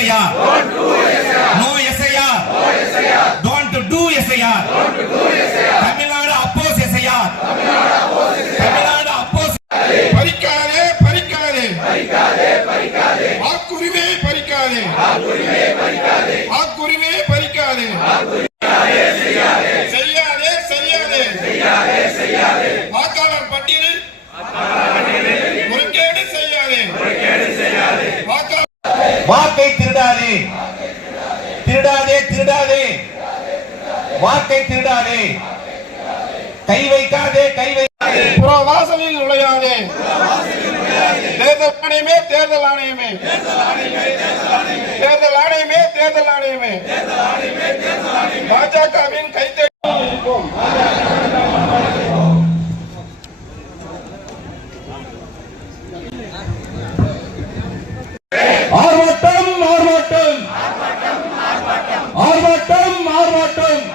SIR. No SIR. Don't do SIR. Tamil Nadu oppose SIR. Tamil Nadu oppose. பறிக்காதே பறிக்காதே வாக்குரிமை பறிக்காதே வாக்குரிமை பறிக்காதே செய்யாதே செய்யாதே வாக்காளர் பட்டியலில் முறைகேடு செய்யாதே வாக்கை திருடாதே திருடாதே திருடாதே வாக்கை திருடாதே கை வைக்காதே கை வைக்காதே புறவாசலில் நுழையாதே தேர்தல் ஆணையமே தேர்தல் ஆணையமே தேர்தல் ஆணையமே தேர்தல் ஆணையமே பாஜகவின் கைத்தே ஆர்ப்பாட்டம் ஆர்ப்பாட்டம் ஆர்ப்பாட்டம் ஆர்ப்பாட்டம்